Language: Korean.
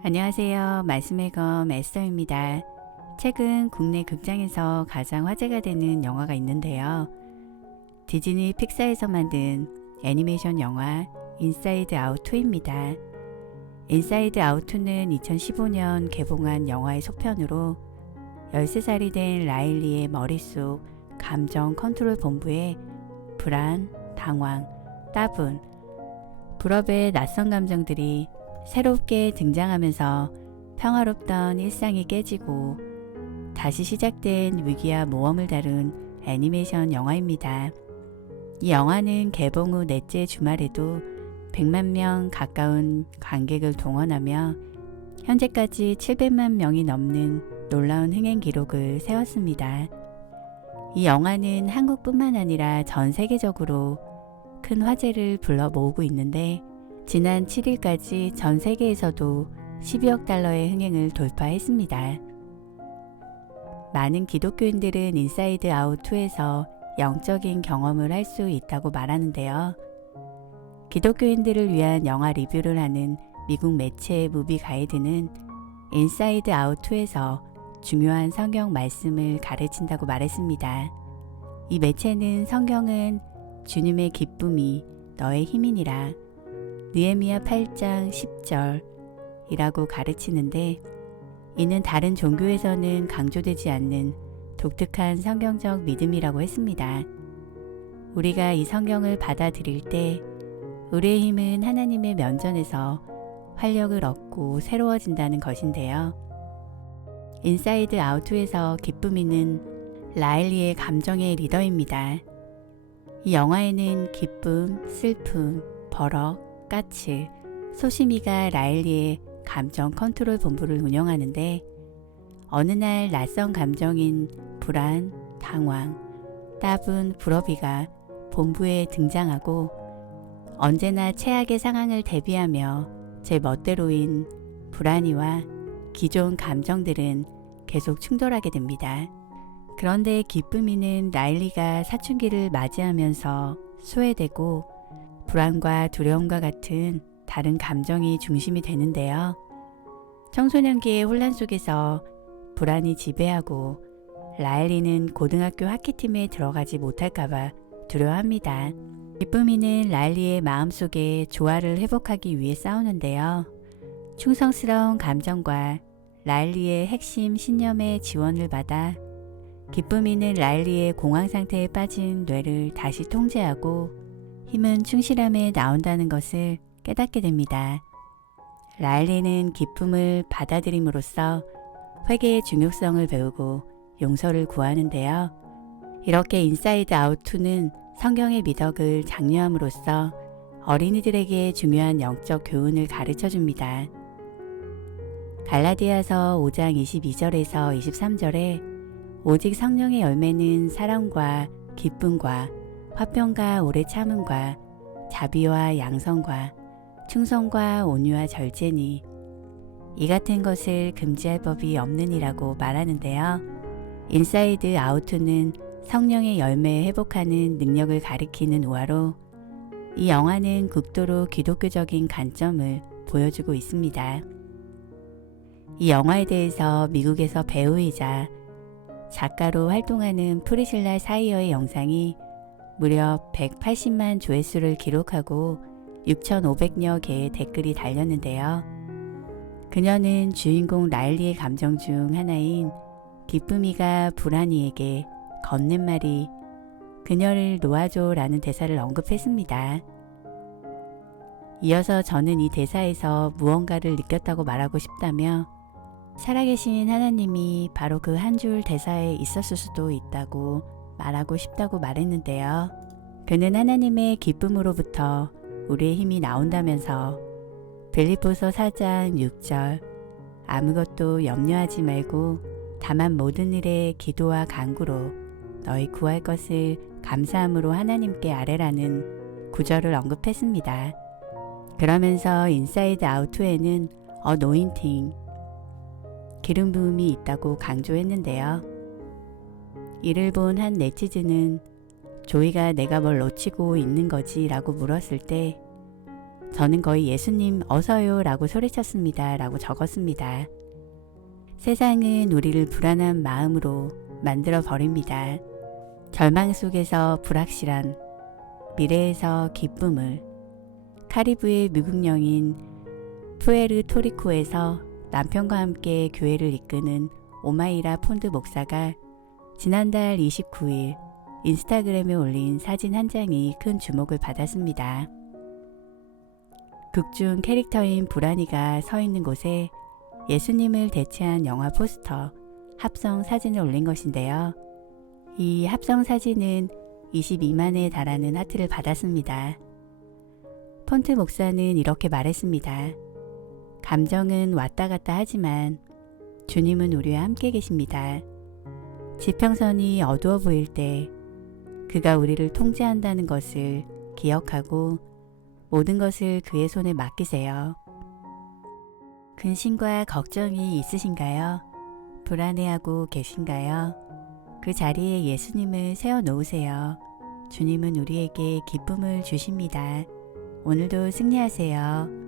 안녕하세요. 말씀의 검 에스더입니다. 최근 국내 극장에서 가장 화제가 되는 영화가 있는데요. 디즈니 픽사에서 만든 애니메이션 영화 인사이드 아웃 2입니다. 인사이드 아웃 2는 2015년 개봉한 영화의 속편으로 13살이 된 라일리의 머릿속 감정 컨트롤 본부에 불안, 당황, 따분, 불업의 낯선 감정들이 새롭게 등장하면서 평화롭던 일상이 깨지고 다시 시작된 위기와 모험을 다룬 애니메이션 영화입니다. 이 영화는 개봉 후 넷째 주말에도 100만 명 가까운 관객을 동원하며 현재까지 700만 명이 넘는 놀라운 흥행 기록을 세웠습니다. 이 영화는 한국뿐만 아니라 전 세계적으로 큰 화제를 불러 모으고 있는데 지난 7일까지 전 세계에서도 12억 달러의 흥행을 돌파했습니다. 많은 기독교인들은 인사이드 아웃 2에서 영적인 경험을 할 수 있다고 말하는데요. 기독교인들을 위한 영화 리뷰를 하는 미국 매체 무비 가이드는 인사이드 아웃 2에서 중요한 성경 말씀을 가르친다고 말했습니다. 이 매체는 성경은 주님의 기쁨이 너의 힘이니라 느헤미야 8장 10절이라고 가르치는데 이는 다른 종교에서는 강조되지 않는 독특한 성경적 믿음이라고 했습니다. 우리가 이 성경을 받아들일 때 우리의 힘은 하나님의 면전에서 활력을 얻고 새로워진다는 것인데요. 인사이드 아웃에서 기쁨이는 라일리의 감정의 리더입니다. 이 영화에는 기쁨, 슬픔, 버럭, 까치, 소심이가 라일리의 감정 컨트롤 본부를 운영하는데 어느 날 낯선 감정인 불안, 당황, 따분, 불어비가 본부에 등장하고 언제나 최악의 상황을 대비하며 제 멋대로인 불안이와 기존 감정들은 계속 충돌하게 됩니다. 그런데 기쁨이는 라일리가 사춘기를 맞이하면서 소외되고 불안과 두려움과 같은 다른 감정이 중심이 되는데요. 청소년기의 혼란 속에서 불안이 지배하고 라일리는 고등학교 하키팀에 들어가지 못할까봐 두려워합니다. 기쁨이는 라일리의 마음속에 조화를 회복하기 위해 싸우는데요. 충성스러운 감정과 라일리의 핵심 신념의 지원을 받아 기쁨이는 라일리의 공황 상태에 빠진 뇌를 다시 통제하고 힘은 충실함에 나온다는 것을 깨닫게 됩니다. 라일리는 기쁨을 받아들임으로써 회개의 중요성을 배우고 용서를 구하는데요. 이렇게 인사이드 아웃 2는 성경의 미덕을 장려함으로써 어린이들에게 중요한 영적 교훈을 가르쳐 줍니다. 갈라디아서 5장 22절에서 23절에 오직 성령의 열매는 사랑과 기쁨과 화평과 오래 참음과 자비와 양성과 충성과 온유와 절제니 이 같은 것을 금지할 법이 없느니라고 말하는데요. 인사이드 아웃은 성령의 열매에 회복하는 능력을 가리키는 우화로 이 영화는 극도로 기독교적인 관점을 보여주고 있습니다. 이 영화에 대해서 미국에서 배우이자 작가로 활동하는 프리실라 사이어의 영상이 무려 180만 조회수를 기록하고 6,500여 개의 댓글이 달렸는데요. 그녀는 주인공 라일리의 감정 중 하나인 기쁨이가 불안이에게 건넨 말이 그녀를 놓아줘 라는 대사를 언급했습니다. 이어서 저는 이 대사에서 무언가를 느꼈다고 말하고 싶다며 살아계신 하나님이 바로 그 한 줄 대사에 있었을 수도 있다고 말하고 싶다고 말했는데요. 그는 하나님의 기쁨으로부터 우리의 힘이 나온다면서 빌립보서 4장 6절 아무것도 염려하지 말고 다만 모든 일에 기도와 간구로 너희 구할 것을 감사함으로 하나님께 아뢰라는 구절을 언급했습니다. 그러면서 인사이드 아웃에는 어노인팅 기름 부음이 있다고 강조했는데요. 이를 본 한 네티즌은 조이가 내가 뭘 놓치고 있는 거지 라고 물었을 때 저는 거의 예수님 어서요 라고 소리쳤습니다 라고 적었습니다. 세상은 우리를 불안한 마음으로 만들어 버립니다. 절망 속에서 불확실한 미래에서 기쁨을 카리브의 미국령인 푸에르토리코에서 남편과 함께 교회를 이끄는 오마이라 폰드 목사가 지난달 29일 인스타그램에 올린 사진 한 장이 큰 주목을 받았습니다. 극중 캐릭터인 브라니가 서 있는 곳에 예수님을 대체한 영화 포스터 합성 사진을 올린 것인데요. 이 합성 사진은 22만에 달하는 하트를 받았습니다. 폰트 목사는 이렇게 말했습니다. 감정은 왔다 갔다 하지만 주님은 우리와 함께 계십니다. 지평선이 어두워 보일 때 그가 우리를 통제한다는 것을 기억하고 모든 것을 그의 손에 맡기세요. 근심과 걱정이 있으신가요? 불안해하고 계신가요? 그 자리에 예수님을 세워 놓으세요. 주님은 우리에게 기쁨을 주십니다. 오늘도 승리하세요.